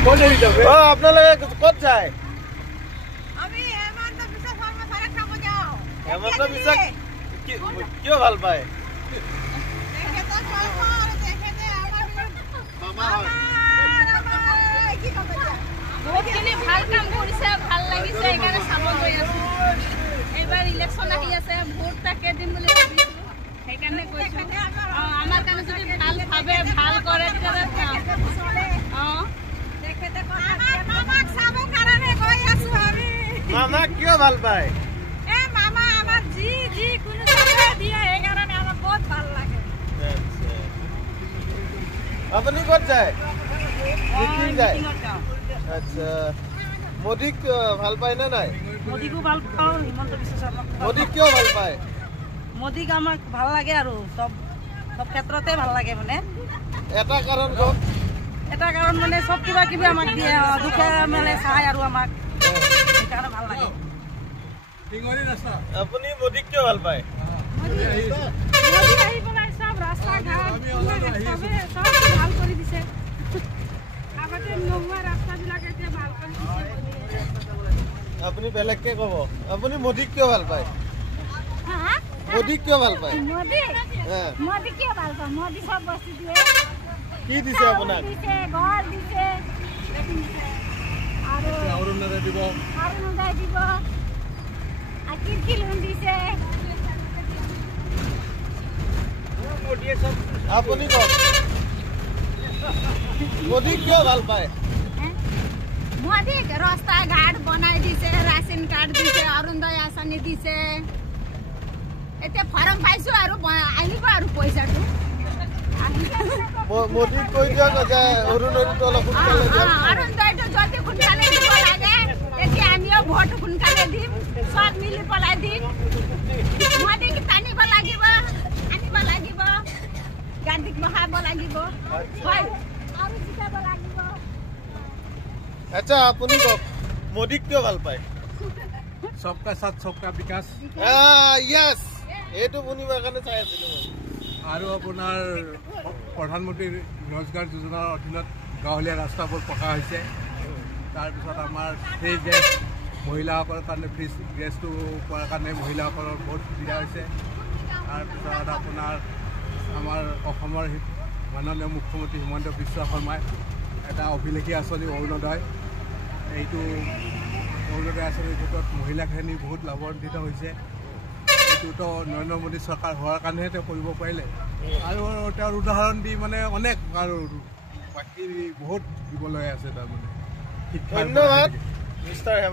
আপোনালোকে ক'ত যায়? হেমন্ত বিশ্বাস কিয় ভাল পায়? বহুতখিনি ভাল কাম কৰিছে, ভাল লাগিছে, সেইকাৰণে চাব গৈ আছো। এইবাৰ ইলেকশ্যন আহি আছে, ভোট তাকে দিম বুলি ভাবিছো, সেইকাৰণে কৈছো। আমাৰ কাৰণে যদি ভাল ভাবে, ভাল কৰে মামাক কিয় ভাল পায়? মামা আমাক যি কোনো দিয়ে, সেইকাৰণে আমাক বহুত ভাল লাগে। আপুনি ক'ত যায়? যায়। আচ্ছা, মোদীক ভাল পায় নে নাই? মোদীকো ভাল পাওঁ, হিমন্ত বিশ্ব শৰ্মাক। মোদীক কিয় ভাল পায়? মোদীক আমাক ভাল লাগে আৰু চব ক্ষেত্ৰতে ভাল লাগে। মানে এটা কাৰণ কওক। এটা কাৰণ মানে চব কিবা কিবি আমাক দিয়ে, দুখে মেলে চাই আৰু আমাক, সেইকাৰণে ভাল লাগে। আপুনি মোদীক কিয় ভাল পায়? মোদী আহি পেলাই চব ৰাস্তা ঘাট চব ভাল কৰি দিছে। আগতে নোহোৱা ৰাস্তাবিলাক এতিয়া ভাল কৰি দিছে। আপুনি বেলেগকে ক'ব। আপুনি মোদীক কিয় ভাল পায়? মোদীক কিয় ভাল পায়? মোদী কিয় ভাল পায়? মোদী চব বস্তু দিয়ে। কি দিছে আপোনাক? ঘৰ দিছে আৰু অৰুণোদয় দিব, খিৰিকী লোন দিছে। আপুনি কওক, মোদীক কিয় ভাল পায়? মোদী ৰাস্তা ঘাট বনাই দিছে, ৰেচন কাৰ্ড দিছে, অৰুণোদয় আঁচনি দিছে। এতিয়া ফৰ্ম পাইছো আৰু আহিব আৰু পইচাটো। মোদীক কৈ দিয়ক যে অৰুণোদয়টো অলপ সোনকালে দিয়ক। অৰুণোদয়টো যদি সোনকালে দিব লাগে, তেতিয়া আমিও ভোট সোনকালে দিম, চব মিলি পেলাই দিম। মোদীক টানিব লাগিব, আনিব লাগিব, গাড়ীত বহাব লাগিব, আৰু জিকাব লাগিব। আচ্ছা, আপুনি কওক, মোদীক কিয় ভাল পায়? सबका साथ सबका विकास ইয়েছ, এইটো শুনিবৰ কাৰণে চাই আছিলো মই। আৰু আপোনাৰ প্ৰধানমন্ত্ৰী ৰোজগাৰ যোজনাৰ অধীনত গাঁৱলীয়া ৰাস্তাবোৰ পকা হৈছে। তাৰপিছত আমাৰ ফ্ৰী গেছ, মহিলাসকলৰ কাৰণে ফ্ৰী গেছটো পোৱাৰ কাৰণে মহিলাসকলৰ বহুত সুবিধা হৈছে। তাৰপিছত আপোনাৰ আমাৰ অসমৰ মাননীয় মুখ্যমন্ত্ৰী হিমন্ত বিশ্ব শৰ্মাই এটা অভিলেখী আঁচনি অৰুণোদয়, এইটো অৰুণোদয় আঁচনিৰ ক্ষেত্ৰত মহিলাখিনি বহুত লাভান্বিত হৈছে। এইটোতো নৰেন্দ্ৰ মোদী চৰকাৰ হোৱাৰ কাৰণেহে তেওঁ কৰিব পাৰিলে। আৰু তেওঁৰ উদাহৰণ দি মানে অনেক আৰু বাকী বহুত দিবলৈ আছে তাৰমানে। ধন্যবাদ মিষ্টাৰ হেমন্ত।